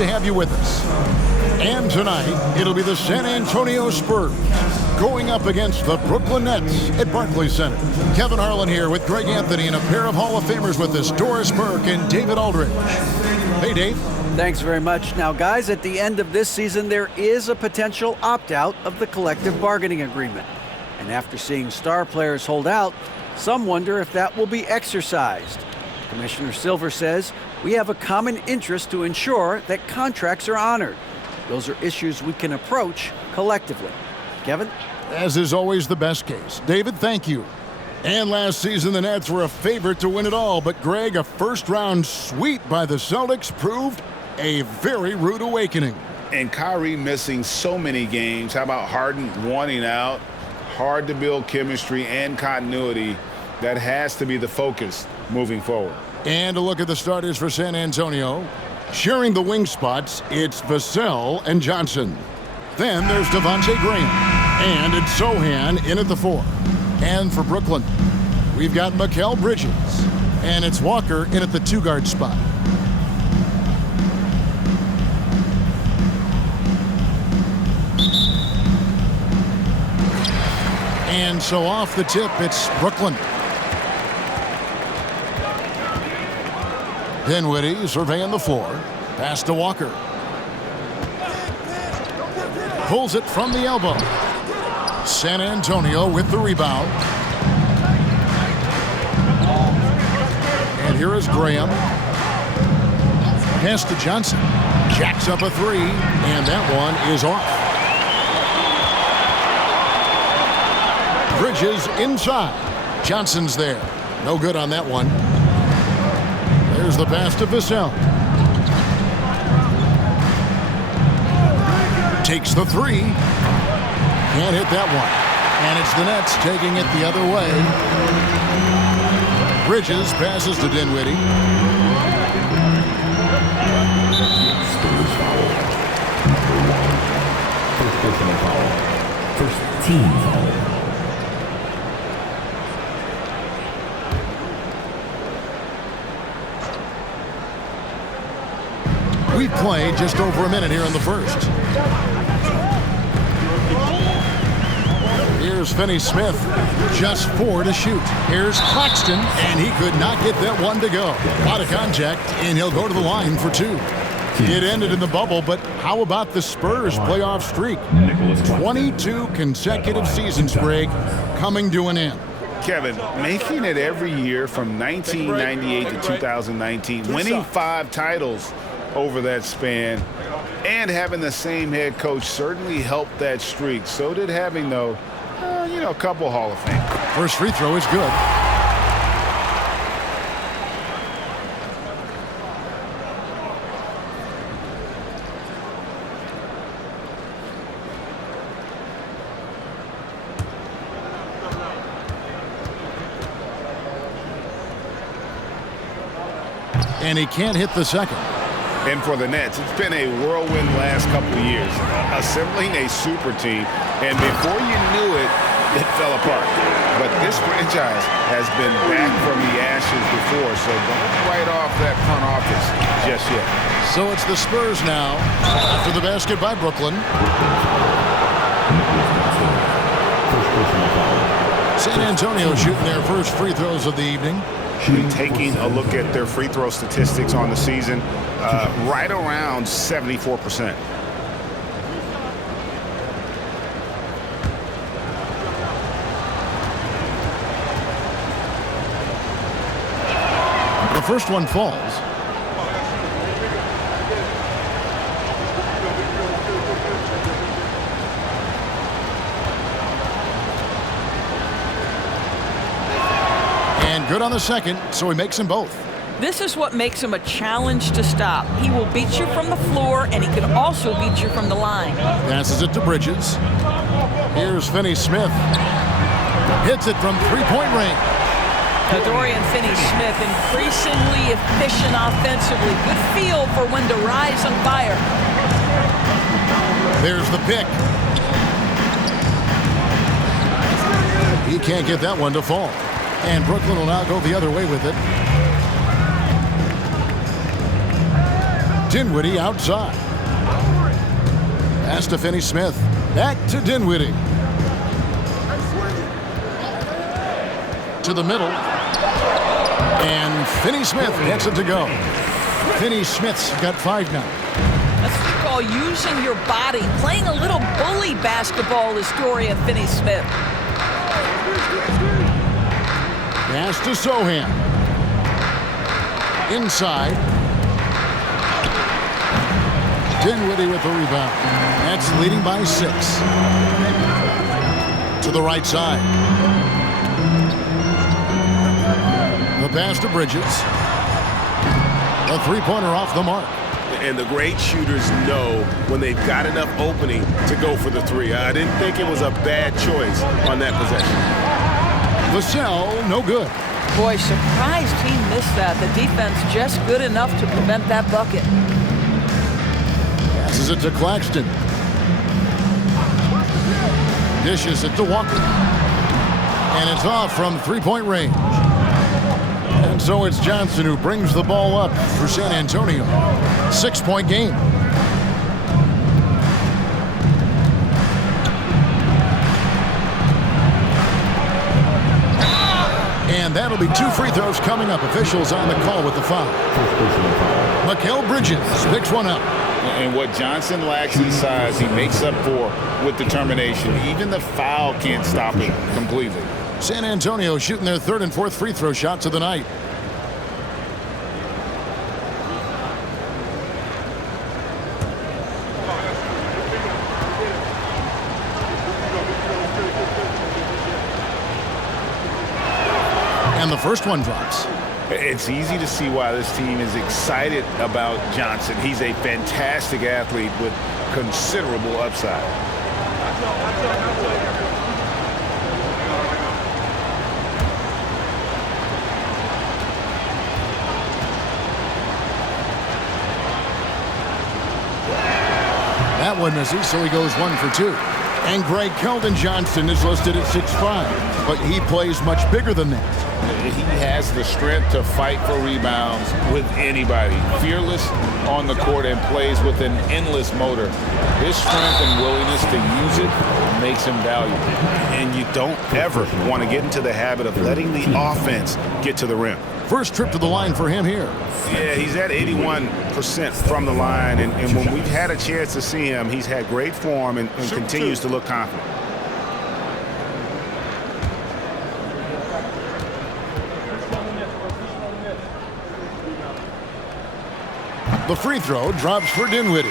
to have you with us. And tonight, it'll be the San Antonio Spurs going up against the Brooklyn Nets at Barclays Center. Kevin Harlan here with Greg Anthony and a pair of Hall of Famers with us, Doris Burke and David Aldridge. Hey, Dave. Thanks very much. Now, guys, at the end of this season, there is a potential opt-out of the collective bargaining agreement. And after seeing star players hold out, some wonder if that will be exercised. Commissioner Silver says we have a common interest to ensure that contracts are honored. Those are issues we can approach collectively. Kevin? As is always the best case. David, thank you. And last season, the Nets were a favorite to win it all. But, Greg, a first-round sweep by the Celtics proved a very rude awakening. And Kyrie missing so many games. How about Harden wanting out? Hard to build chemistry and continuity. That has to be the focus moving forward. And a look at the starters for San Antonio. Sharing the wing spots, it's Vassell and Johnson. Then there's Devontae Graham. And it's Sohan in at the 4. And for Brooklyn, we've got Mikal Bridges. And it's Walker in at the 2-guard spot. And so off the tip, it's Brooklyn. Dinwiddie surveying the floor. Pass to Walker. Pulls it from the elbow. San Antonio with the rebound. And here is Graham. Pass to Johnson. Jacks up a 3, and that one is off. Bridges inside. Johnson's there. No good on that one. There's the pass to Vassell. Takes the 3. Can't hit that one. And it's the Nets taking it the other way. Bridges passes to Dinwiddie. Spurs foul. Number 1. First personal foul. First team foul. We've played just over a minute here in the first. Here's Finney-Smith, just 4 to shoot. Here's Claxton, and he could not get that one to go. Out of contact, and he'll go to the line for 2. It ended in the bubble, but how about the Spurs playoff streak? 22 consecutive seasons, Greg, coming to an end. Kevin, making it every year from 1998 to 2019, winning 5 titles over that span, and having the same head coach certainly helped that streak. So did having, though, a couple Hall of Fame. First free throw is good. And he can't hit the second. And for the Nets, it's been a whirlwind last couple of years, assembling a super team, and before you knew it, it fell apart. But this franchise has been back from the ashes before, so don't write off that front office just yet. So it's the Spurs now, after the basket by Brooklyn. San Antonio shooting their first free throws of the evening. Taking a look at their free throw statistics on the season, right around 74%. The first one falls. And good on the second, so he makes them both. This is what makes him a challenge to stop. He will beat you from the floor, and he can also beat you from the line. Passes it to Bridges. Here's Finney-Smith. Hits it from three-point range. Dorian Finney-Smith, increasingly efficient offensively. Good feel for when to rise on fire. There's the pick. He can't get that one to fall. And Brooklyn will now go the other way with it. Dinwiddie outside. Pass to Finney-Smith. Back to Dinwiddie. To the middle. And Finney-Smith gets it to go. Finney-Smith's got 5 now. That's what we call using your body. Playing a little bully basketball is Dorian Finney-Smith. Pass to Sohan. Inside. Dinwiddie with the rebound. That's leading by 6. To the right side. The pass to Bridges. A 3-pointer off the mark. And the great shooters know when they've got enough opening to go for the 3. I didn't think it was a bad choice on that possession. Vassell, no good. Boy, surprised he missed that. The defense just good enough to prevent that bucket. Passes it to Claxton. Dishes it to Walker. And it's off from 3-point range. And so it's Johnson who brings the ball up for San Antonio. 6-point game. And that'll be 2 free throws coming up. Officials on the call with the foul. Mikal Bridges picks one up. And what Johnson lacks in size, he makes up for with determination. Even the foul can't stop it completely. San Antonio shooting their 3rd and 4th free throw shots of the night. And the first one drops. It's easy to see why this team is excited about Johnson. He's a fantastic athlete with considerable upside. That one misses, so he goes 1 for 2. And Greg Keldon Johnson is listed at 6'5", but he plays much bigger than that. He has the strength to fight for rebounds with anybody. Fearless on the court and plays with an endless motor. His strength and willingness to use it makes him valuable. And you don't ever want to get into the habit of letting the offense get to the rim. First trip to the line for him here. Yeah, he's at 81% from the line, and when we've had a chance to see him, he's had great form and continues to look confident. The free throw drops for Dinwiddie.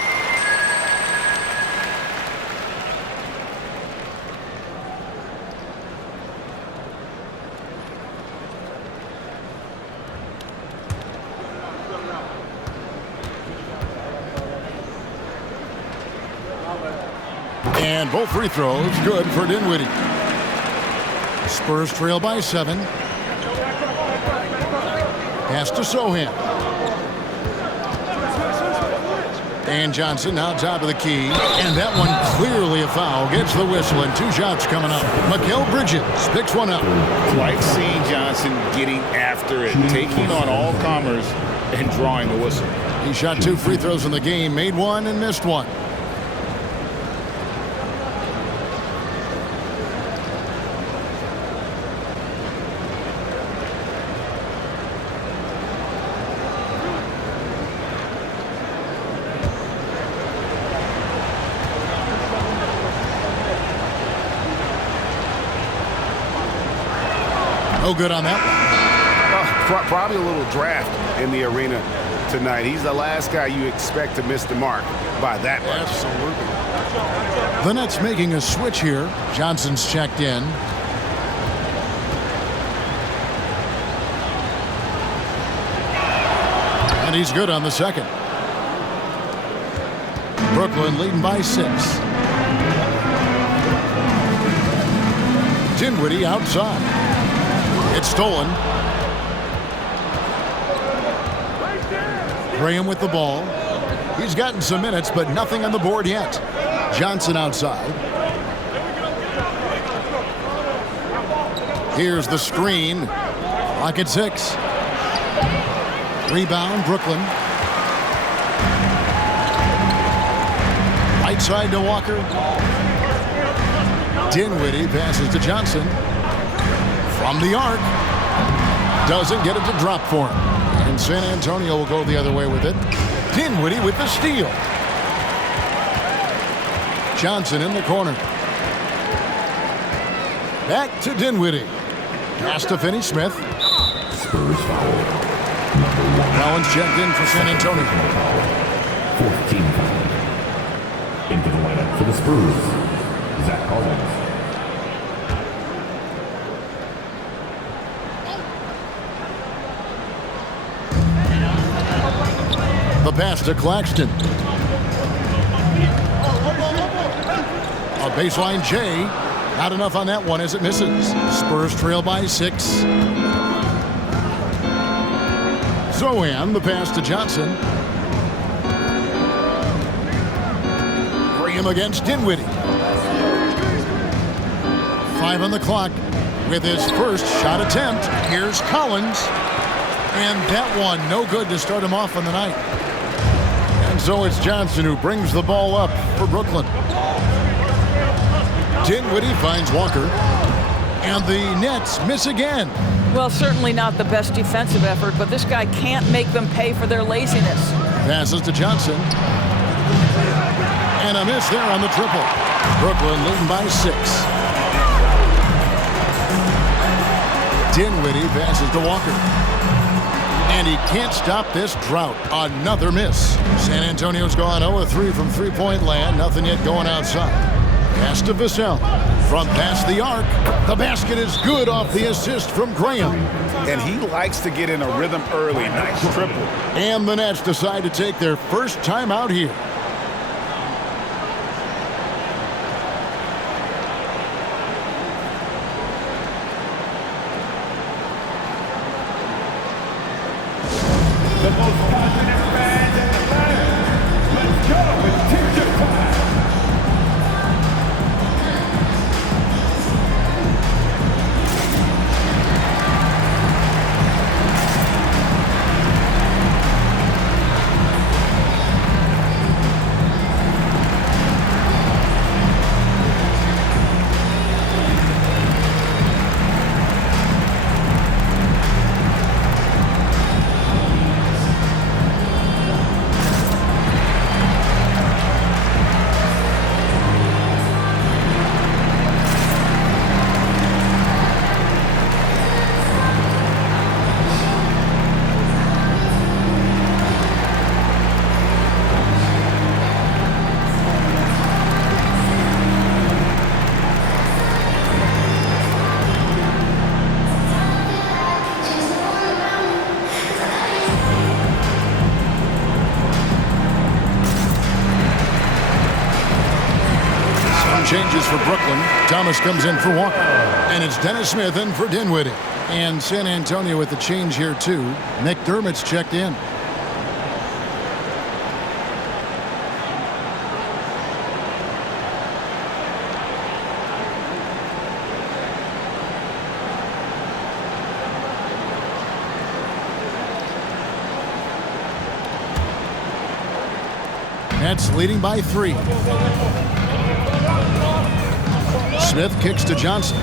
And both free throws good for Dinwiddie. Spurs trail by 7. Pass to Sohan. And Johnson now top of the key. And that one clearly a foul. Gets the whistle and 2 shots coming up. Mikal Bridges picks one up. Like seeing Johnson getting after it, taking on all comers and drawing the whistle. He shot 2 free throws in the game, made 1 and missed 1. No good on that. Probably a little draft in the arena tonight. He's the last guy you expect to miss the mark by that much. Absolutely. The Nets making a switch here. Johnson's checked in. And he's good on the second. Brooklyn leading by 6. Dinwiddie outside. It's stolen. Graham with the ball. He's gotten some minutes, but nothing on the board yet. Johnson outside. Here's the screen. Clock at 6. Rebound, Brooklyn. Right side to Walker. Dinwiddie passes to Johnson. From the arc. Doesn't get it to drop for him. And San Antonio will go the other way with it. Dinwiddie with the steal. Johnson in the corner. Back to Dinwiddie. Pass to Finney-Smith. Spurs foul. Number 1. Collins checked in for San Antonio. 14 foul. Into the lineup for the Spurs, Zach Collins. The pass to Claxton. A baseline J. Not enough on that one as it misses. Spurs trail by 6. Zohan, the pass to Johnson. Graham against Dinwiddie. 5 on the clock with his first shot attempt. Here's Collins. And that one, no good to start him off on the night. And so it's Johnson who brings the ball up for Brooklyn. Dinwiddie finds Walker. And the Nets miss again. Well, certainly not the best defensive effort, but this guy can't make them pay for their laziness. Passes to Johnson. And a miss there on the triple. Brooklyn leading by 6. Dinwiddie passes to Walker. And he can't stop this drought. Another miss. San Antonio's gone 0-3 from three-point land. Nothing yet going outside. Pass to Vassell. From past the arc. The basket is good off the assist from Graham. And he likes to get in a rhythm early. Nice triple. And the Nets decide to take their first time out here. The most passionate fans in the land. Let's go with Teacher Class. Changes for Brooklyn. Thomas comes in for Walker. And it's Dennis Smith in for Dinwiddie. And San Antonio with the change here too. McDermott's checked in. Nets leading by 3. Smith kicks to Johnson.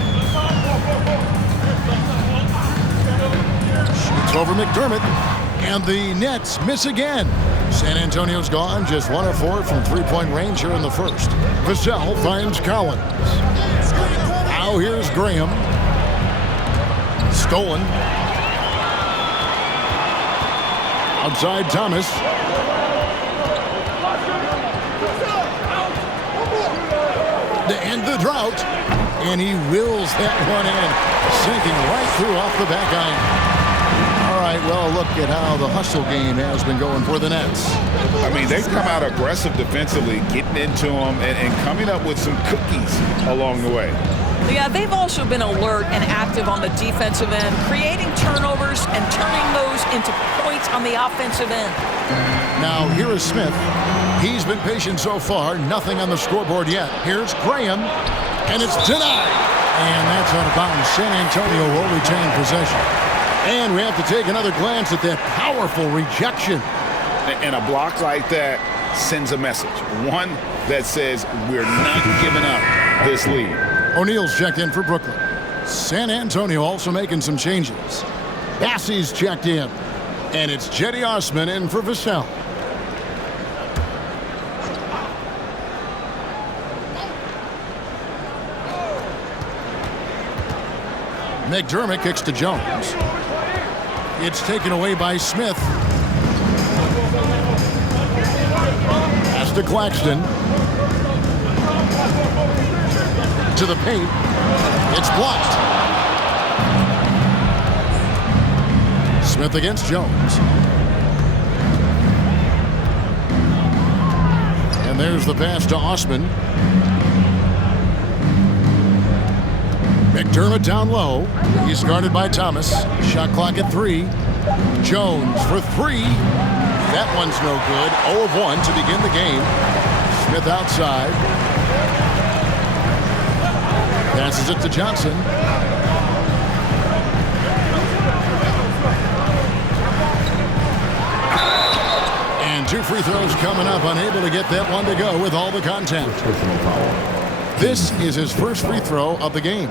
Shoots over McDermott. And the Nets miss again. San Antonio's gone just 1 of 4 from three-point range here in the first. Vassell finds Collins. Now here's Graham. Stolen. Outside Thomas. To end the drought, and he wills that one in, sinking right through off the back iron. All right, well, look at how the hustle game has been going for the Nets. I mean, they've come out aggressive defensively, getting into them and coming up with some cookies along the way. Yeah, they've also been alert and active on the defensive end, creating turnovers and turning those into points on the offensive end. Now, here is Smith. He's been patient so far. Nothing on the scoreboard yet. Here's Graham, and it's denied. And that's out of bounds. San Antonio will retain possession. And we have to take another glance at that powerful rejection. And a block like that sends a message, one that says we're not giving up this lead. O'Neal's checked in for Brooklyn. San Antonio also making some changes. Bassey's checked in. And it's Cedi Osman in for Vassell. McDermott kicks to Jones. It's taken away by Smith. Pass to Claxton. To the paint. It's blocked. Smith against Jones. And there's the pass to Osman. McDermott down low. He's guarded by Thomas. Shot clock at 3. Jones for 3. That one's no good. 0 of 1 to begin the game. Smith outside. Passes it to Johnson. And 2 free throws coming up. Unable to get that one to go with all the contact. This is his first free throw of the game.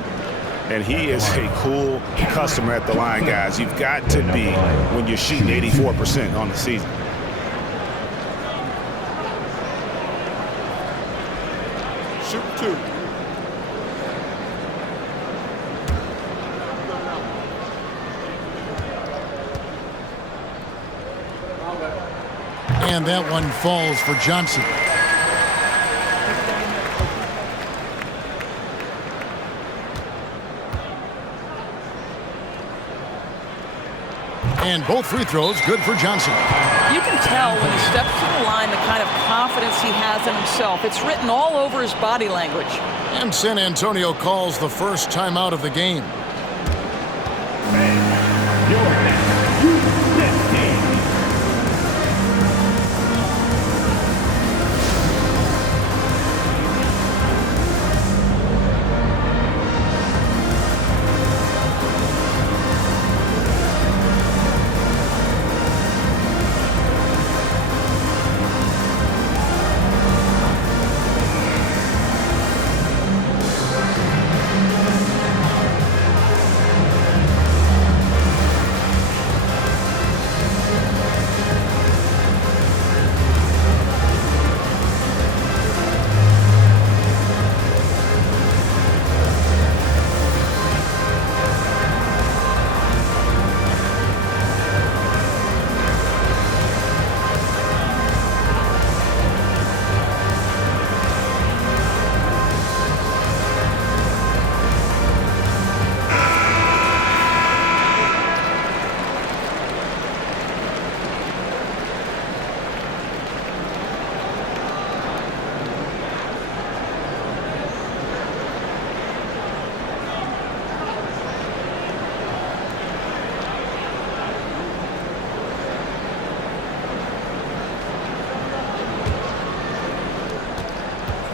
And he is a cool customer at the line, guys. You've got to be when you're shooting 84% on the season. Shoot 2. And that one falls for Johnson. And both free throws good for Johnson. You can tell when he steps to the line the kind of confidence he has in himself. It's written all over his body language. And San Antonio calls the first timeout of the game.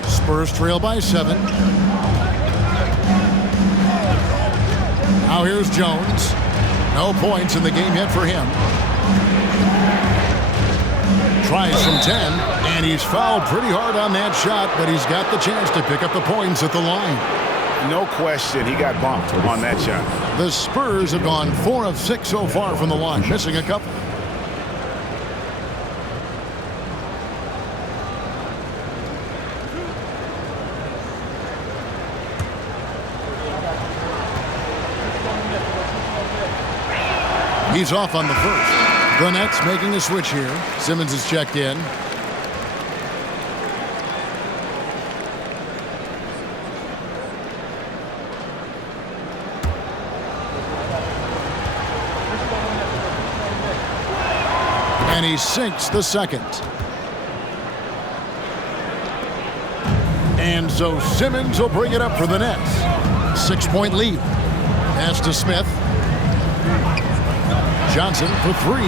Spurs trail by 7. Now here's Jones. No points in the game yet for him. Tries from 10, and he's fouled pretty hard on that shot, but he's got the chance to pick up the points at the line. No question, he got bumped on that shot. The Spurs have gone 4 of 6 so far from the line, missing a couple. He's off on the first. The Nets making a switch here. Simmons is checked in. And he sinks the second. And so Simmons will bring it up for the Nets. 6-point lead. Pass to Smith. Johnson for 3.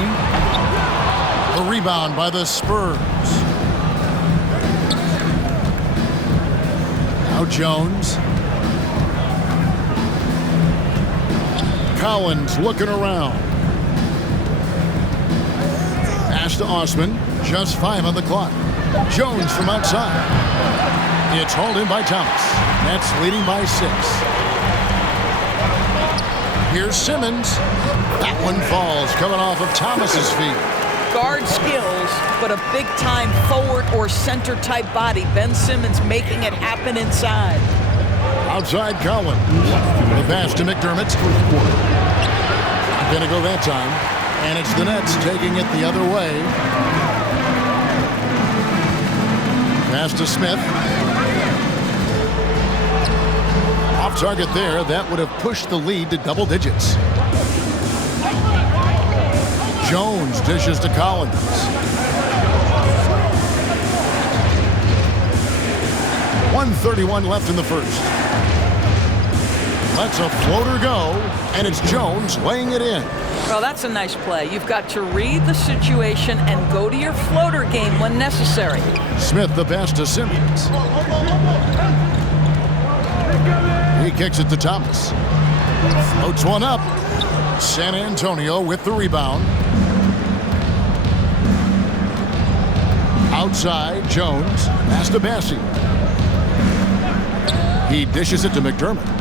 The rebound by the Spurs. Now Jones. Collins looking around. Pass to Osman. Just 5 on the clock. Jones from outside. It's hauled in by Thomas. Nets leading by 6. Here's Simmons. That one falls, coming off of Thomas's feet. Guard skills, but a big-time forward or center-type body. Ben Simmons making it happen inside. Outside Collins. The pass to McDermott. Not going to go that time. And it's the Nets taking it the other way. Pass to Smith. Off target there. That would have pushed the lead to double digits. Jones dishes to Collins. .131 left in the first. Lets a floater go, and it's Jones laying it in. Well, that's a nice play. You've got to read the situation and go to your floater game when necessary. Smith the pass to Simmons. He kicks it to Thomas. Floats one up. San Antonio with the rebound. Outside, Jones. Pass to Bassey. He dishes it to McDermott.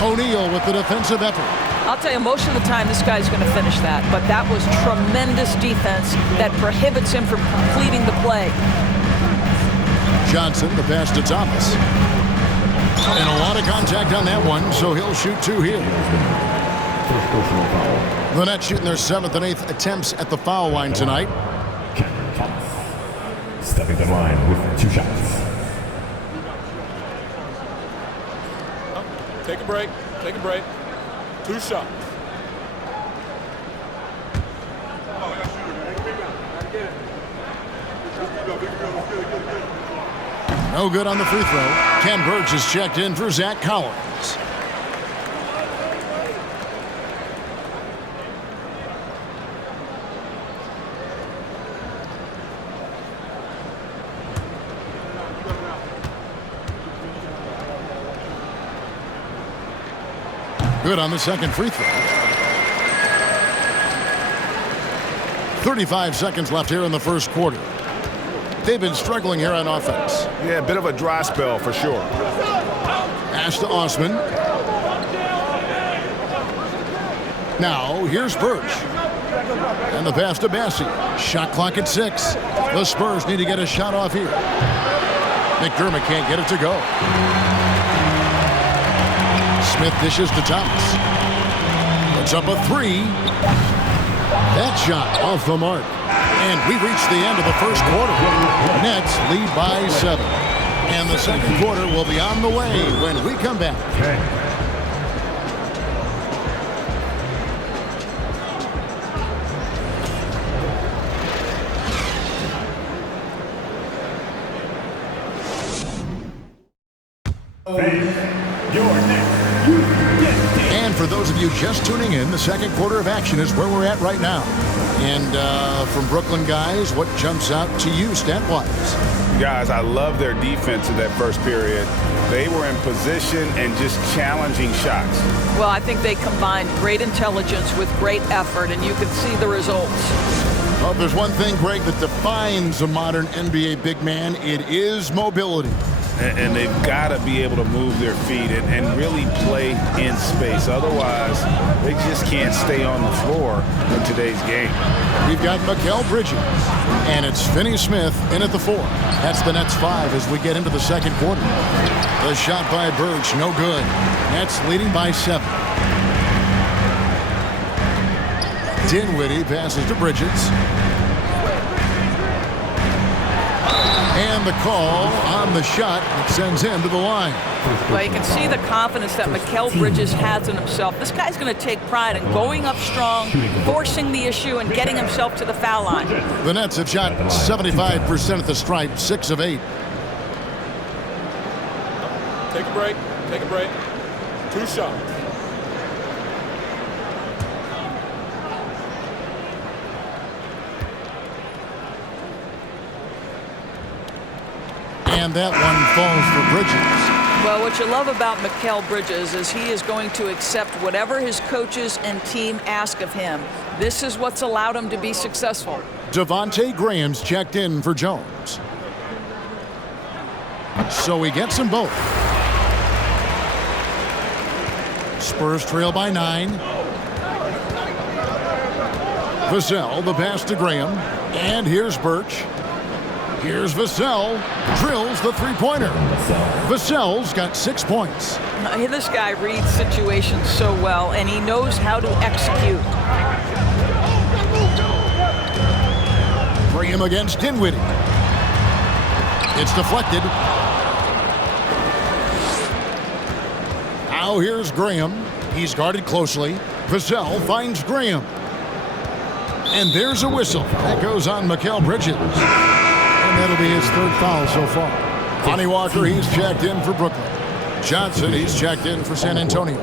O'Neal with the defensive effort. I'll tell you, most of the time this guy's going to finish that, but that was tremendous defense that prohibits him from completing the play. Johnson, the pass to Thomas. And a lot of contact on that one, so he'll shoot 2 here. First personal foul. The Nets shooting their 7th and 8th attempts at the foul line tonight. Cameron Thomas stepping to the line with 2 shots. Take a break. Take a break. 2 shots. No good on the free throw. Ken Burge is checked in for Zach Collins. Good on the second free throw. 35 seconds left here in the first quarter. They've been struggling here on offense. Yeah, a bit of a dry spell for sure. Pass to Osman. Now, here's Burge. And the pass to Bassey. Shot clock at 6. The Spurs need to get a shot off here. McDermott can't get it to go. Smith dishes to Thomas. Puts up a 3. That shot off the mark. And we reached the end of the first quarter. Nets lead by 7. And the second quarter will be on the way when we come back. And for those of you just tuning in, the second quarter of action is where we're at right now. And from Brooklyn guys, what jumps out to you stat-wise? Guys, I love their defense in that first period. They were in position and just challenging shots. Well, I think they combined great intelligence with great effort, and you can see the results. Well, if there's one thing, Greg, that defines a modern NBA big man, it is mobility. And they've got to be able to move their feet and really play in space. Otherwise, they just can't stay on the floor in today's game. We've got Mikal Bridges, and it's Finney Smith in at the 4. That's the Nets 5 as we get into the second quarter. The shot by Burge, no good. Nets leading by 7. Dinwiddie passes to Bridges. And the call on the shot that sends him to the line. Well, you can see the confidence that Mikal Bridges has in himself. This guy's going to take pride in going up strong, forcing the issue, and getting himself to the foul line. The Nets have shot 75% at the stripe, 6 of 8. Take a break. Take a break. 2 shots. And that one falls for Bridges. Well, what you love about Mikal Bridges is he is going to accept whatever his coaches and team ask of him. This is what's allowed him to be successful. Devontae Graham's checked in for Jones. So he gets them both. Spurs trail by 9. Vassell, the pass to Graham. And here's Birch. Here's Vassell. Drills the three-pointer. Vassell's got 6 points. This guy reads situations so well, and he knows how to execute. Graham against Dinwiddie. It's deflected. Now here's Graham. He's guarded closely. Vassell finds Graham. And there's a whistle. That goes on Mikal Bridges. And that'll be his 3rd foul so far. Lonnie Walker, he's checked in for Brooklyn. Johnson, he's checked in for San Antonio.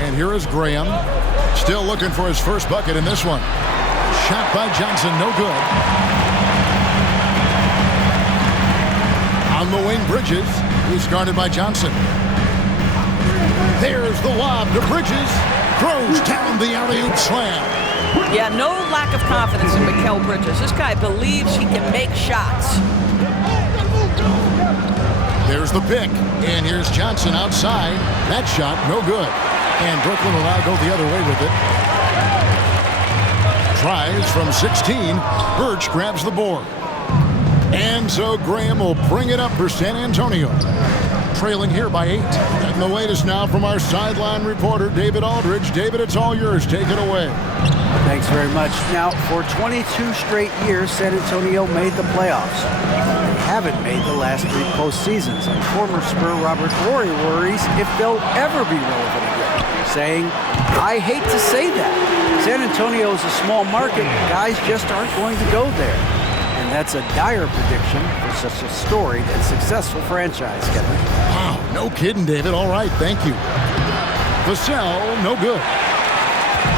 And here is Graham. Still looking for his first bucket in this one. Shot by Johnson, no good. On the wing, Bridges. He's guarded by Johnson. There's the lob to Bridges. Throws down the alley-oop slam. Yeah, no lack of confidence in Mikal Bridges. This guy believes he can make shots. There's the pick. And here's Johnson outside. That shot, no good. And Brooklyn will now go the other way with it. Tries from 16. Birch grabs the board. And so Graham will bring it up for San Antonio. Trailing here by 8. And the latest now from our sideline reporter, David Aldridge. David, it's all yours. Take it away. Thanks very much. Now, for 22 straight years, San Antonio made the playoffs. They haven't made the last 3 postseasons. And former Spur Robert Horry worries if they'll ever be relevant again, saying, I hate to say that. San Antonio is a small market. Guys just aren't going to go there. And that's a dire prediction for such a storied and successful franchise, Kevin. Wow, no kidding, David. All right, thank you. Vassell, no good.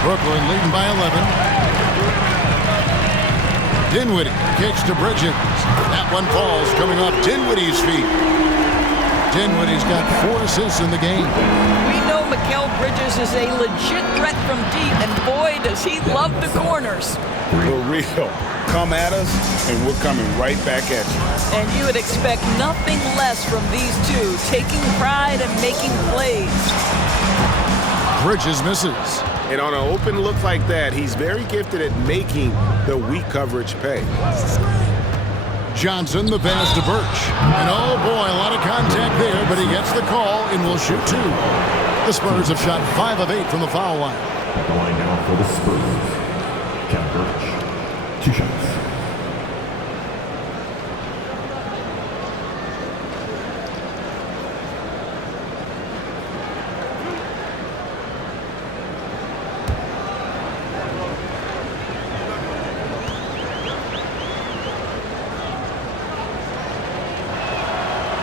Brooklyn leading by 11. Dinwiddie kicks to Bridges. That one falls coming off Dinwiddie's feet. Dinwiddie's got 4 assists in the game. We know Mikal Bridges is a legit threat from deep, and boy, does he love the corners. For real. Come at us, and we're coming right back at you. And you would expect nothing less from these two, taking pride and making plays. Bridges misses. And on an open look like that, he's very gifted at making the weak coverage pay. Johnson, the pass to Birch. And oh boy, a lot of contact there, but he gets the call and will shoot 2. The Spurs have shot 5 of 8 from the foul line. At the line now for the Spurs, Kevin Birch. 2 shots.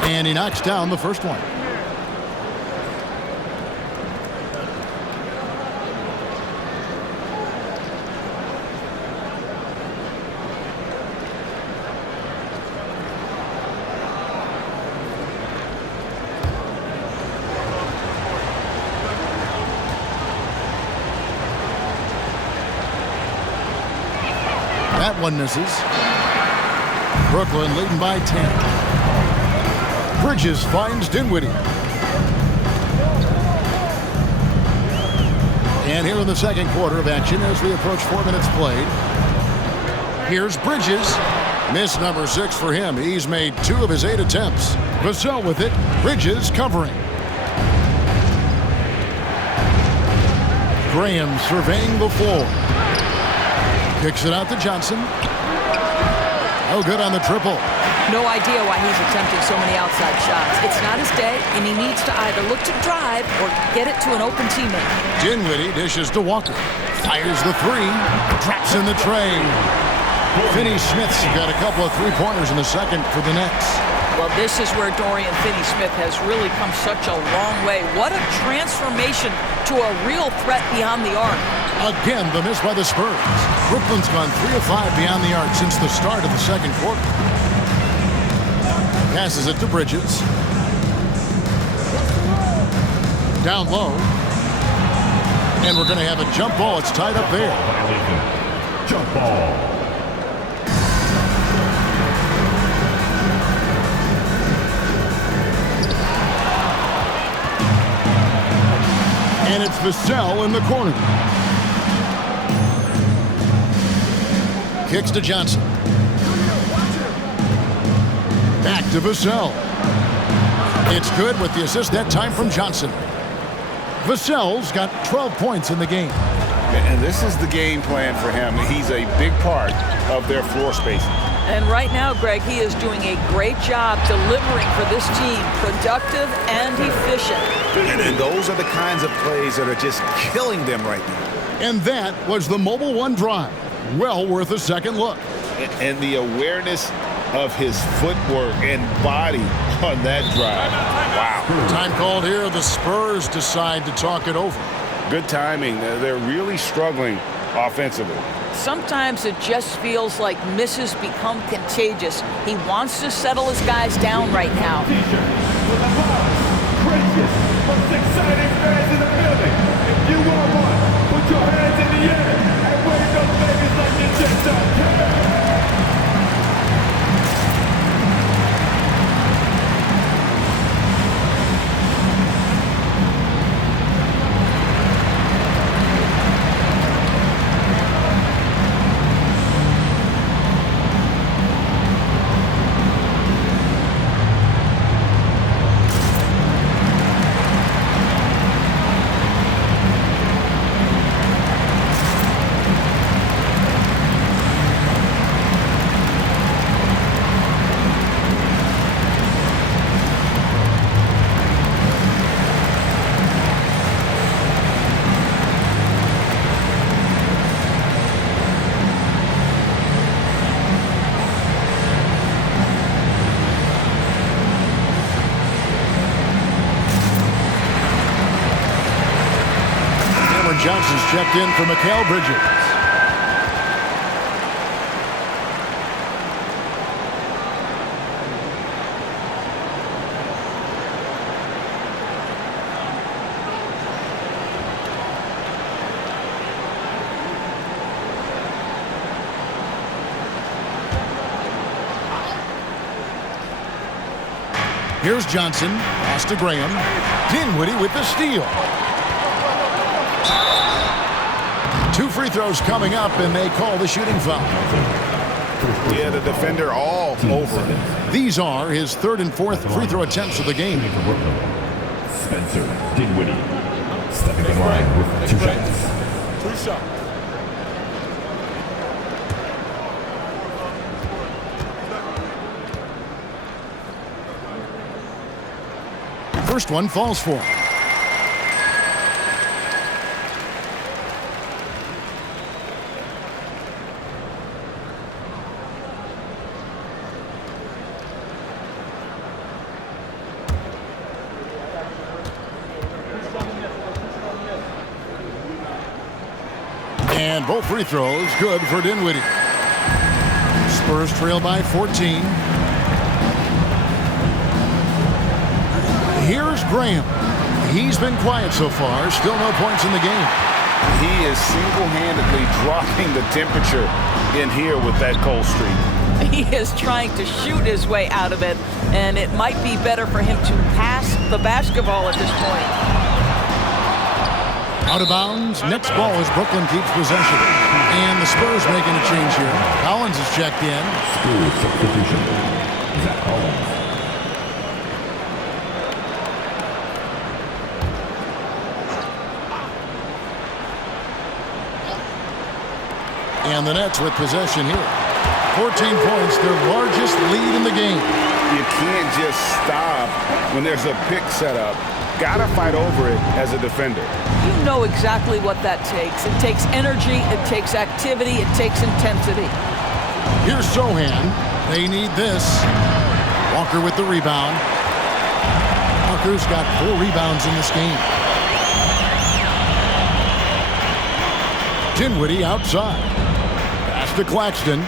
And he knocks down the first one. That one misses. Brooklyn leading by 10. Bridges finds Dinwiddie. And here in the second quarter of action as we approach 4 minutes played. Here's Bridges. Miss number 6 for him. He's made 2 of his 8 attempts. Vassell with it. Bridges covering. Graham surveying the floor. Kicks it out to Johnson. No good on the triple. No idea why he's attempting so many outside shots. It's not his day, and he needs to either look to drive or get it to an open teammate. Dinwiddie dishes to Walker. Fires the 3. Drops in the tray. Finney-Smith's got a couple of 3-pointers in the second for the Nets. Well, this is where Dorian Finney-Smith has really come such a long way. What a transformation to a real threat beyond the arc. Again, the miss by the Spurs. Brooklyn's gone 3 of 5 beyond the arc since the start of the second quarter. Passes it to Bridges. Down low. And we're going to have a jump ball. It's tied up there. Violation. Jump ball. And it's Vassell in the corner. Kicks to Johnson. Back to Vassell. It's good with the assist that time from Johnson. Vassell's got 12 points in the game. And this is the game plan for him. He's a big part of their floor spacing. And right now, Greg, he is doing a great job delivering for this team, productive and efficient. And those are the kinds of plays that are just killing them right now. And that was the Mobile One drive. Well worth a second look. And the awareness of his footwork and body on that drive. Wow. Time called here. The Spurs decide to talk it over. Good timing. They're really struggling offensively. Sometimes it just feels like misses become contagious. He wants to settle his guys down right now. Gracious, most exciting fans in the building. If you are one, put your hands in the air and wave those babies like you just don't care. Johnson's checked in for Mikal Bridges. Here's Johnson. Pass to Graham. Dinwiddie with the steal. 2 free throws coming up, and they call the shooting foul. Yeah, the defender all over him. These are his 3rd and 4th free throw attempts of the game. Spencer Dinwiddie stepping in line with 2 shots. 2 shots. First one falls for him. And both free throws good for Dinwiddie. Spurs trail by 14. Here's Graham. He's been quiet so far. Still no points in the game. He is single-handedly dropping the temperature in here with that cold streak. He is trying to shoot his way out of it, and it might be better for him to pass the basketball at this point. Out of bounds. Next ball as Brooklyn keeps possession. And the Spurs making a change here. Collins is checked in. Spurs substitution. Zach Collins. And the Nets with possession here. 14 points, their largest lead in the game. You can't just stop when there's a pick set up. Gotta fight over it as a defender. You know exactly what that takes. It takes energy, it takes activity, it takes intensity. Here's Sohan. They need this. Walker with the rebound. Walker's got 4 rebounds in this game. Dinwiddie outside. Pass to Claxton.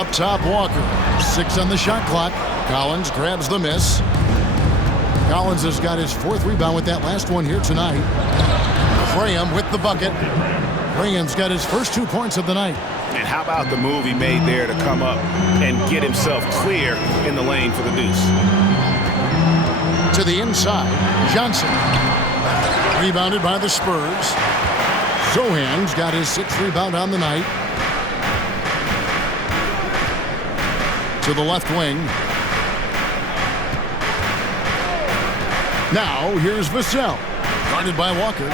Up top, Walker. 6 on the shot clock. Collins grabs the miss. Collins has got his 4th rebound with that last one here tonight. Graham with the bucket. Graham's got his first 2 points of the night. And how about the move he made there to come up and get himself clear in the lane for the deuce? To the inside, Johnson. Rebounded by the Spurs. Zohan's got his 6th rebound on the night. To the left wing. Now, here's Vassell. Guarded by Walker.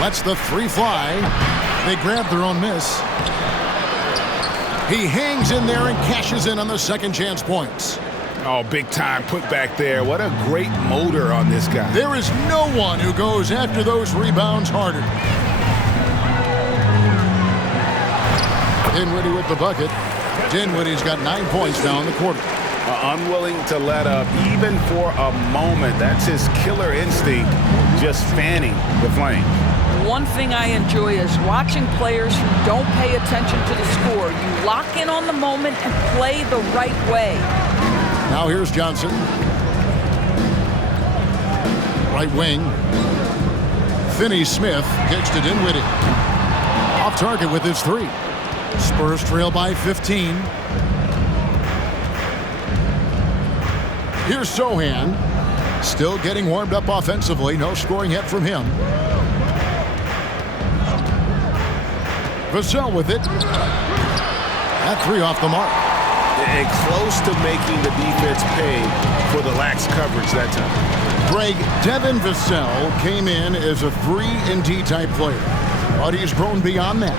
Lets the 3 fly. They grab their own miss. He hangs in there and cashes in on the second chance points. Oh, big time put back there. What a great motor on this guy. There is no one who goes after those rebounds harder. Dinwiddie with the bucket. Dinwiddie's got 9 points now in the quarter. Unwilling to let up even for a moment. That's his killer instinct, just fanning the flame. One thing I enjoy is watching players who don't pay attention to the score. You lock in on the moment and play the right way. Now here's Johnson. Right wing. Finney-Smith kicks to Dinwiddie. Off target with his 3. Spurs trail by 15. Here's Sohan. Still getting warmed up offensively. No scoring yet from him. Vassell with it. That 3 off the mark. And close to making the defense pay for the lax coverage that time. Greg, Devin Vassell came in as a 3-and-D type player, but he's grown beyond that.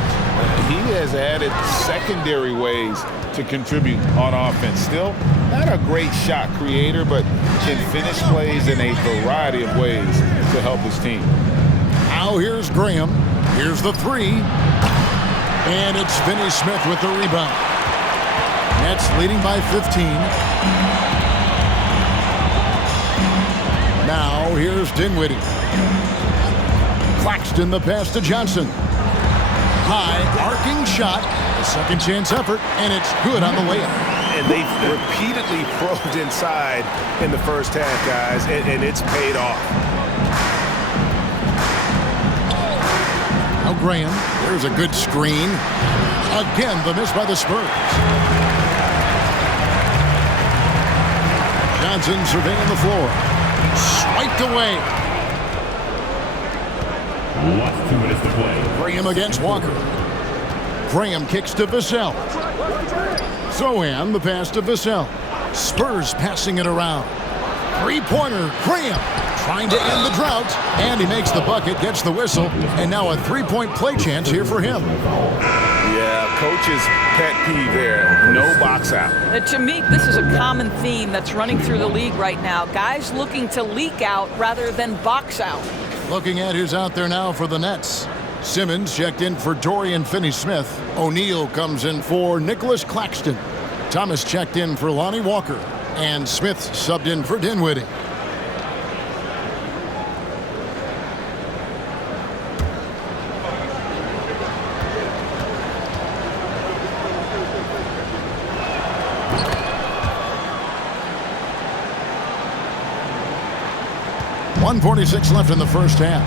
He has added secondary ways to contribute on offense. Still not a great shot creator, but can finish plays in a variety of ways to help his team. Now here's Graham. Here's the 3. And it's Finney-Smith with the rebound. Nets leading by 15. Now here's Dinwiddie. Claxton the pass to Johnson. High arcing shot. A second chance effort, and it's good on the layup. And they've repeatedly probed inside in the first half, guys, and it's paid off. Now Graham. There's a good screen. Again, the miss by the Spurs. Johnson surveying the floor. Swiped away. Last 2 minutes to play. Graham against Walker. Graham kicks to Vassell. Sohan the pass to Vassell. Spurs passing it around. 3-pointer. Graham trying to end the drought. And he makes the bucket, gets the whistle. And now a 3-point play chance here for him. Yeah, coach's pet peeve there. No box out. To me, this is a common theme that's running through the league right now. Guys looking to leak out rather than box out. Looking at who's out there now for the Nets. Simmons checked in for Dorian Finney-Smith. O'Neal comes in for Nicholas Claxton. Thomas checked in for Lonnie Walker. And Smith subbed in for Dinwiddie. .146 left in the first half.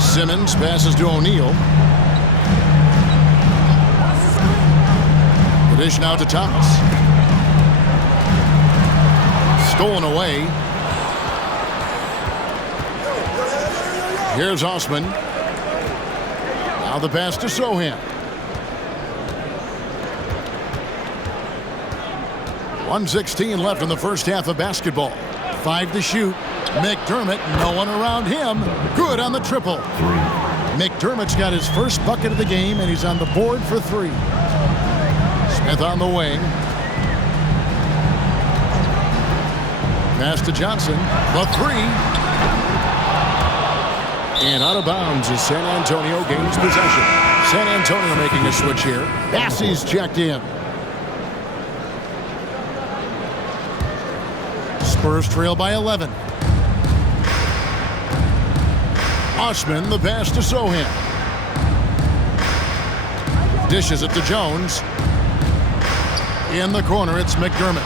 Simmons passes to O'Neal. The dish now to Thomas. Stolen away. Here's Osman. Now the pass to Sohan. 1:16 left in the first half of basketball. 5 to shoot. McDermott, no one around him. Good on the triple. 3. McDermott's got his first bucket of the game, and he's on the board for 3. Smith on the wing. Pass to Johnson. The 3. And out of bounds as San Antonio gains possession. San Antonio making a switch here. Bassey's checked in. Spurs trail by 11. Osman, the pass to Sohan. Dishes it to Jones. In the corner, it's McDermott.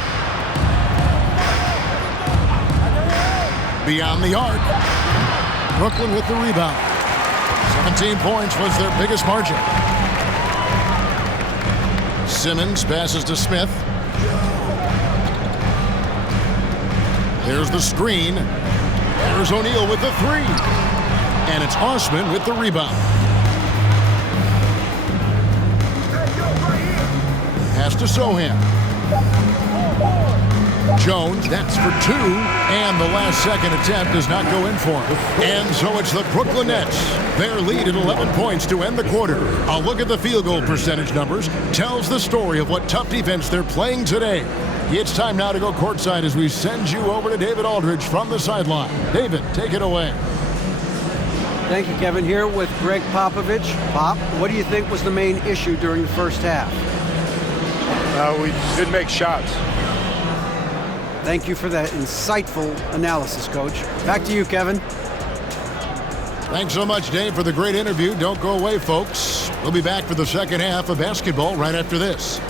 beyond the arc. Brooklyn with the rebound. 17 points was their biggest margin. Simmons passes to Smith. There's the screen. There's O'Neal with the three. And it's Osman with the rebound. Pass to Sohan. Jones, that's for two. And the last second attempt does not go in for him. And so it's the Brooklyn Nets. Their lead at 11 points to end the quarter. A look at the field goal percentage numbers tells the story of what tough defense they're playing today. It's time now to go courtside as we send you over to David Aldridge from the sideline. David, take it away. Thank you, Kevin. Here with Greg Popovich. Pop, what do you think was the main issue during the first half? We didn't make shots. Thank you for that insightful analysis, Coach. Back to you, Kevin. Thanks so much, Dave, for the great interview. Don't go away, folks. We'll be back for the second half of basketball right after this.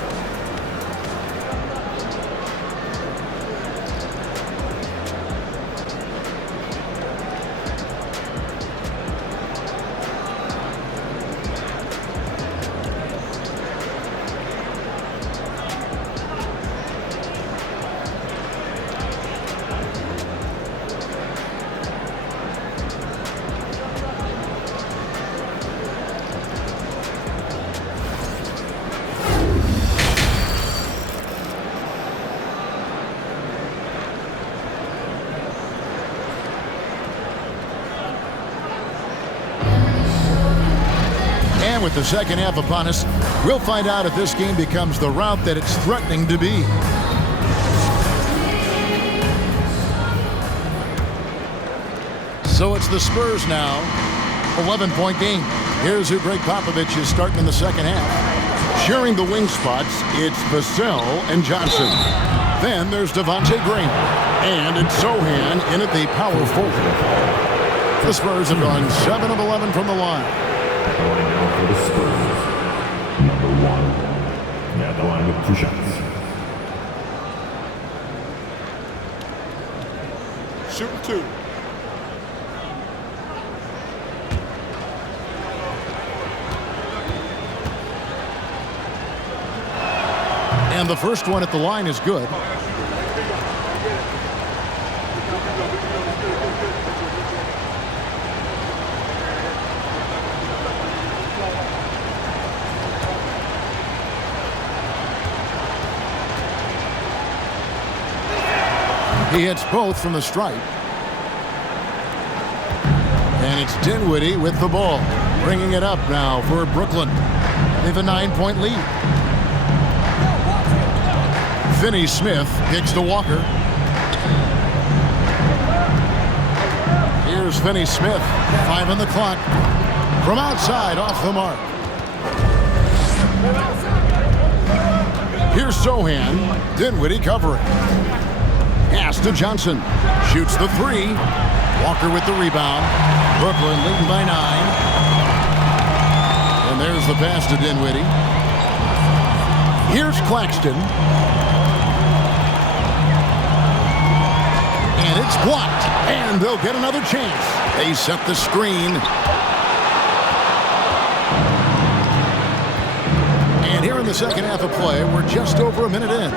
With the second half upon us, we'll find out if this game becomes the route that it's threatening to be. So it's the Spurs now, 11-point game. Here's who Greg Popovich is starting in the second half. Sharing the wing spots, it's Vassell and Johnson. Then there's Devontae Graham. And it's Sohan in at the power forward. The Spurs have gone 7 of 11 from the line. Going now for the Spurs. Number 1. At the line with 2 shots. Shooting 2. And the first one at the line is good. He hits both from the stripe. And it's Dinwiddie with the ball, bringing it up now for Brooklyn. They have a 9-point lead. Finney Smith kicks to Walker. Here's Finney Smith, 5 on the clock. From outside, off the mark. Here's Sohan, Dinwiddie covering. Pass to Johnson. Shoots the 3. Walker with the rebound. Brooklyn leading by 9. And there's the pass to Dinwiddie. Here's Claxton. And it's blocked. And they'll get another chance. They set the screen. And here in the second half of play, we're just over a minute in.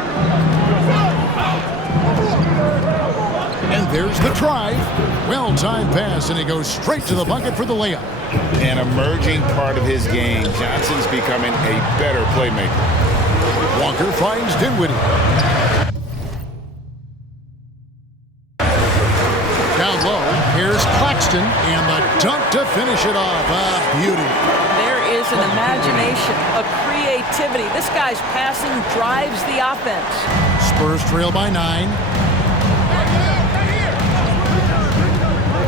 And there's the try. Well-timed pass, and he goes straight to the bucket for the layup. An emerging part of his game. Johnson's becoming a better playmaker. Walker finds Dinwiddie. Down low, here's Claxton, and the dunk to finish it off. A beauty. There is an imagination, a creativity. This guy's passing drives the offense. Spurs trail by 9.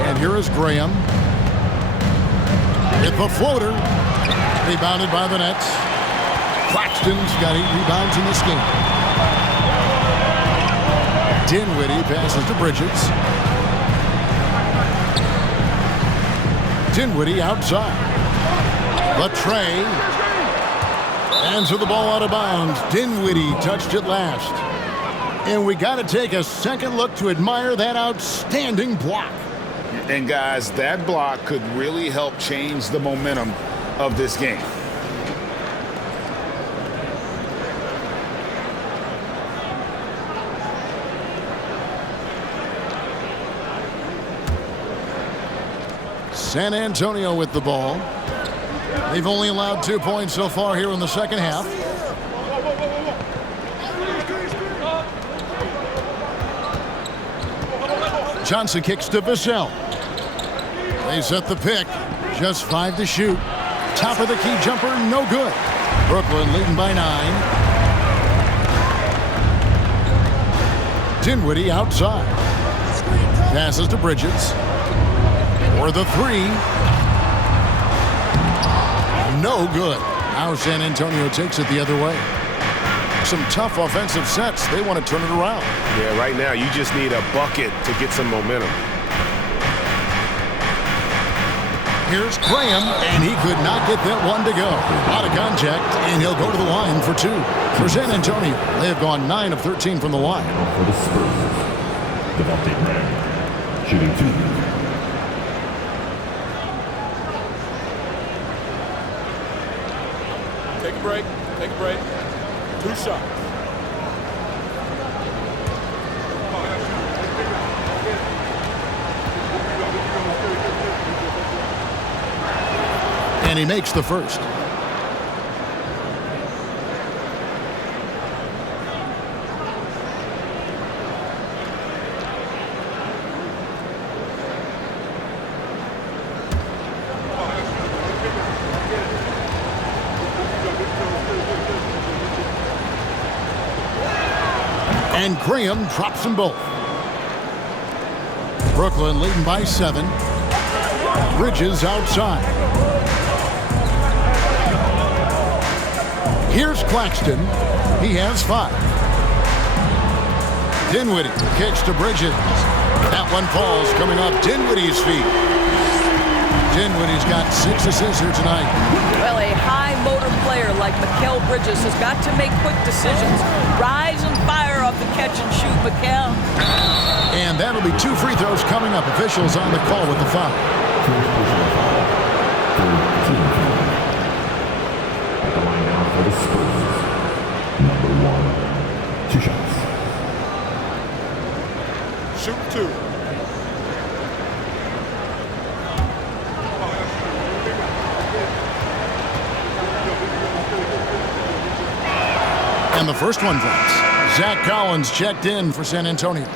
And here is Graham. With the floater. Rebounded by the Nets. Claxton's got 8 rebounds in this game. Dinwiddie passes to Bridges. Dinwiddie outside. Latrey. Hands the ball out of bounds. Dinwiddie touched it last. And we got to take a second look to admire that outstanding block. And guys, that block could really help change the momentum of this game. San Antonio with the ball. They've only allowed 2 points so far here in the second half. Johnson kicks to Vassell. They set the pick. Just 5 to shoot. Top of the key jumper, no good. Brooklyn leading by 9. Dinwiddie outside. Passes to Bridges. For the 3. No good. Now San Antonio takes it the other way. Some tough offensive sets. They want to turn it around. Yeah, right now you just need a bucket to get some momentum. Here's Graham, and he could not get that one to go. Out of contact, and he'll go to the line for 2. For San Antonio, they have gone 9 of 13 from the line. For the Spurs, Devontae Graham, shooting 2. Take a break. Take a break. 2 shots. And he makes the first. And Graham drops them both. Brooklyn leading by 7. Bridges outside. Here's Claxton. He has 5. Dinwiddie kicks to Bridges. That one falls coming off Dinwiddie's feet. Dinwiddie's got 6 assists here tonight. Well, a high motor player like Mikal Bridges has got to make quick decisions. Rise and fire off the catch and shoot, Mikal. And that'll be 2 free throws coming up. Officials on the call with the foul. At the line now for the Spurs, number 1, 2 shots. Shoot 2. And the first one drops. Zach Collins checked in for San Antonio.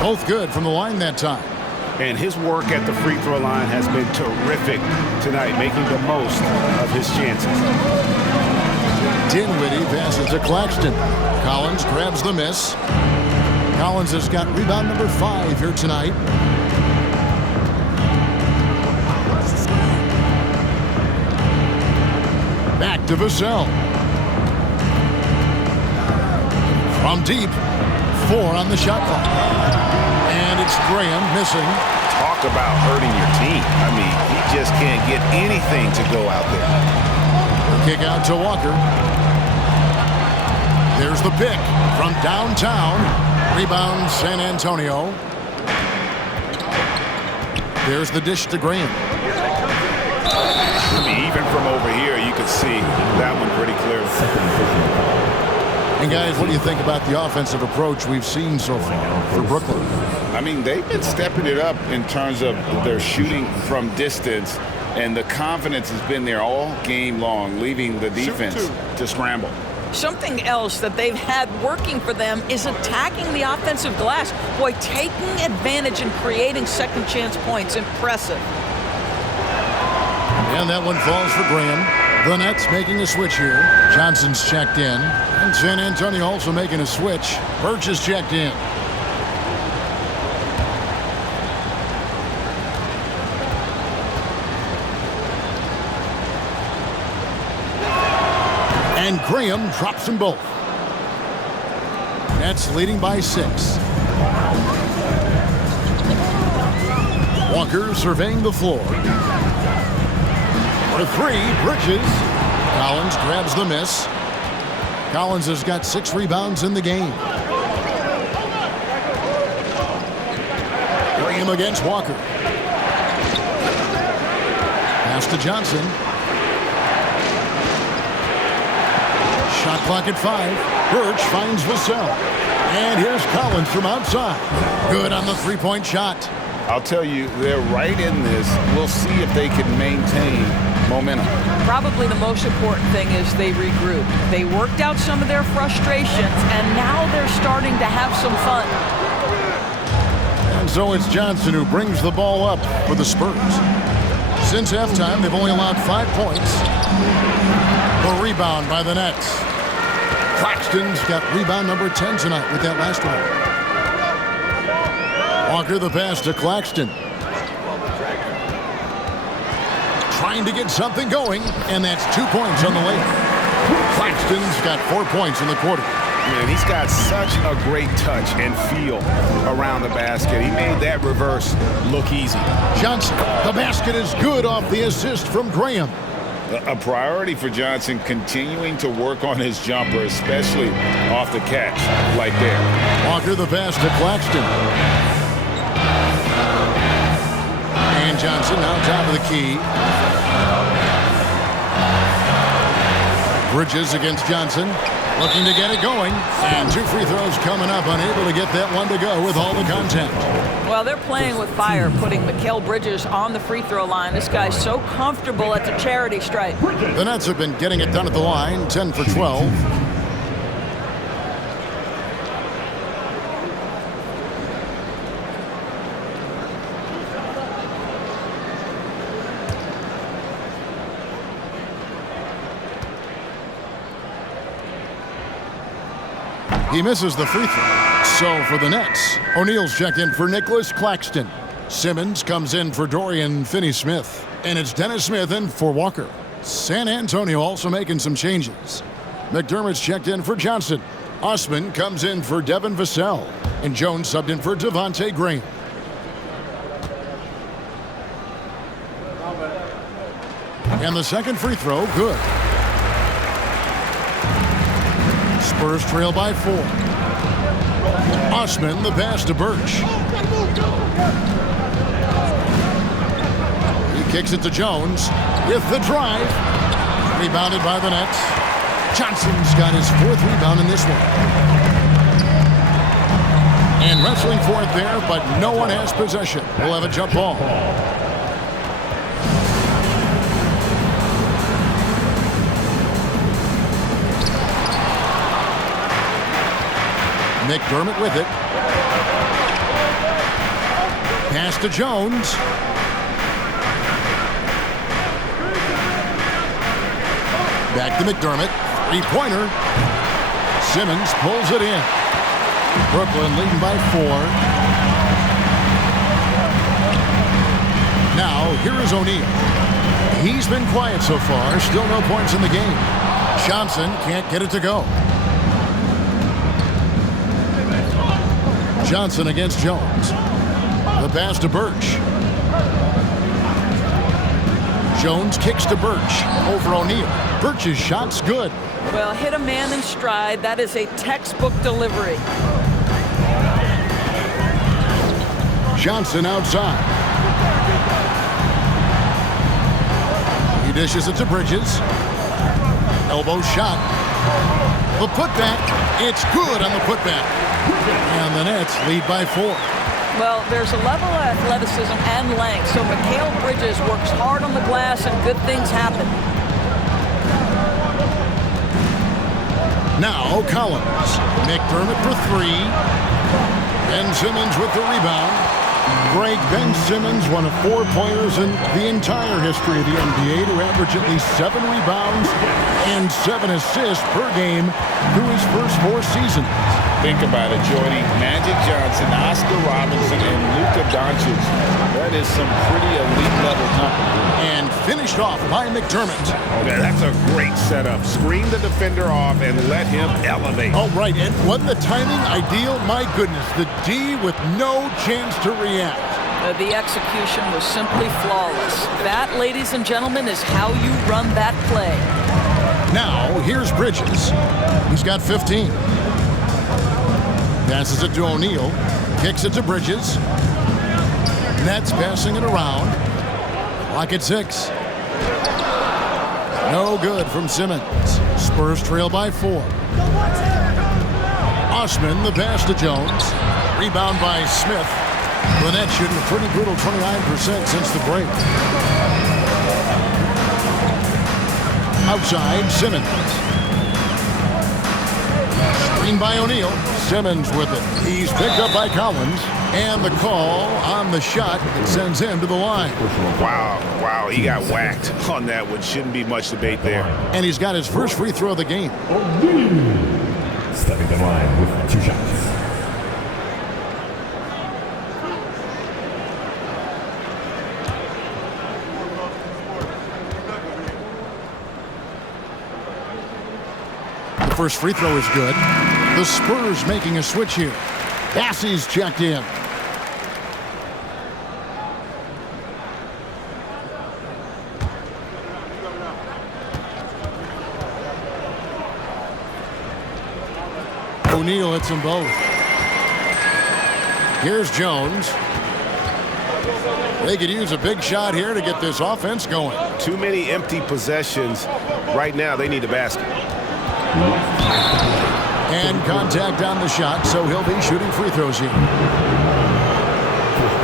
Both good from the line that time. And his work at the free throw line has been terrific tonight, making the most of his chances. Dinwiddie passes to Claxton. Collins grabs the miss. Collins has got rebound number 5 here tonight. Back to Vassell. From deep. 4 on the shot clock. And it's Graham missing. Talk about hurting your team. I mean, he just can't get anything to go out there. Kick out to Walker. There's the pick from downtown. Rebound San Antonio. There's the dish to Graham. I mean, even from over here, you could see that one pretty clearly. And guys, what do you think about the offensive approach we've seen so far for Brooklyn? I mean, they've been stepping it up in terms of their shooting from distance, and the confidence has been there all game long, leaving the defense to scramble. Something else that they've had working for them is attacking the offensive glass. Boy, taking advantage and creating second chance points. Impressive. And that one falls for Graham. The Nets making a switch here. Johnson's checked in. And San Antonio also making a switch. Birch is checked in. And Graham drops them both. Nets leading by 6. Walker surveying the floor. For 3, Bridges. Collins grabs the miss. Collins has got 6 rebounds in the game. Graham against Walker. Pass to Johnson. Shot clock at 5. Birch finds Vassell. And here's Collins from outside. Good on the three-point shot. I'll tell you, they're right in this. We'll see if they can maintain momentum. Probably the most important thing is they regroup. They worked out some of their frustrations, and now they're starting to have some fun. And so it's Johnson who brings the ball up for the Spurs. Since halftime, they've only allowed 5 points. The rebound by the Nets. Claxton's got rebound number 10 tonight with that last one. Walker the pass to Claxton. Trying to get something going, and that's 2 points on the way. Claxton's got 4 points in the quarter. Man, he's got such a great touch and feel around the basket. He made that reverse look easy. Johnson, the basket is good off the assist from Graham. A priority for Johnson, continuing to work on his jumper, especially off the catch, like there. Walker the pass to Claxton. And Johnson now top of the key. Bridges against Johnson. Looking to get it going. And 2 free throws coming up. Unable to get that one to go with all the contact. Well, they're playing with fire, putting Mikal Bridges on the free throw line. This guy's so comfortable at the charity stripe. The Nets have been getting it done at the line. 10 for 12. He misses the free throw. So for the Nets, O'Neal's checked in for Nicholas Claxton. Simmons comes in for Dorian Finney-Smith. And it's Dennis Smith in for Walker. San Antonio also making some changes. McDermott's checked in for Johnson. Osman comes in for Devin Vassell. And Jones subbed in for Devontae Graham. And the second free throw, good. Spurs trail by 4. Osman the pass to Birch. He kicks it to Jones with the drive. Rebounded by the Nets. Johnson's got his 4th rebound in this one. And wrestling for it there, but no one has possession. We'll have a jump ball. McDermott with it. Pass to Jones. Back to McDermott. 3-pointer. Simmons pulls it in. Brooklyn leading by 4. Now, here is O'Neal. He's been quiet so far. Still no points in the game. Johnson can't get it to go. Johnson against Jones. The pass to Birch. Jones kicks to Birch over O'Neal. Birch's shot's good. Well, hit a man in stride. That is a textbook delivery. Johnson outside. He dishes it to Bridges. Elbow shot. The putback. It's good on the putback. And the Nets lead by 4. Well, there's a level of athleticism and length, so Mikal Bridges works hard on the glass and good things happen. Now Collins. McDermott for 3. Ben Simmons with the rebound. Greg Ben Simmons, one of 4 players in the entire history of the NBA to average at least 7 rebounds and 7 assists per game through his first 4 seasons. Think about it, Jordy. Magic Johnson, Oscar Robertson, and Luka Doncic. That is some pretty elite level company. And finished off by McDermott. Okay, that's a great setup. Screen the defender off and let him elevate. All right, and wasn't the timing ideal? My goodness, the D with no chance to react. The execution was simply flawless. That, ladies and gentlemen, is how you run that play. Now, here's Bridges. He's got 15. Passes it to O'Neal. Kicks it to Bridges. Nets passing it around. Clock at 6. No good from Simmons. Spurs trail by 4. Osman, the pass to Jones. Rebound by Smith. The net shooting a pretty brutal 29% since the break. Outside, Simmons. Screen by O'Neal. Simmons with it. He's picked up by Collins. And the call on the shot that sends him to the line. Wow, he got whacked on that one. Shouldn't be much debate there. And he's got his first free throw of the game. Stepping the line with 2 shots. The first free throw is good. The Spurs making a switch here. Bassey's checked in. O'Neal hits them both. Here's Jones. They could use a big shot here to get this offense going. Too many empty possessions. Right now, they need a basket. And contact on the shot, so he'll be shooting free throws here.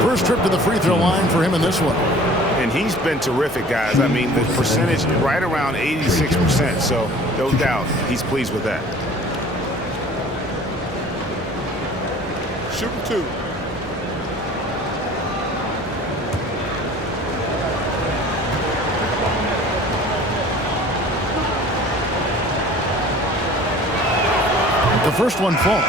First trip to the free throw line for him in this one. And he's been terrific, guys. I mean, the percentage right around 86%, so no doubt he's pleased with that. Shooting 2. The first one falls.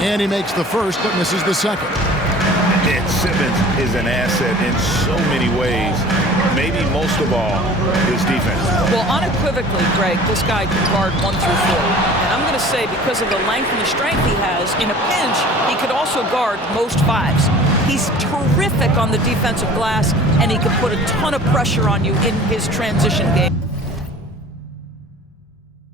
And he makes the first, but misses the second. And Simmons is an asset in so many ways. Maybe most of all, his defense. Well, unequivocally, Greg, this guy can guard 1 through 4. And I'm going to say, because of the length and the strength he has, in a pinch, he could also guard most 5s. He's terrific on the defensive glass, and he can put a ton of pressure on you in his transition game.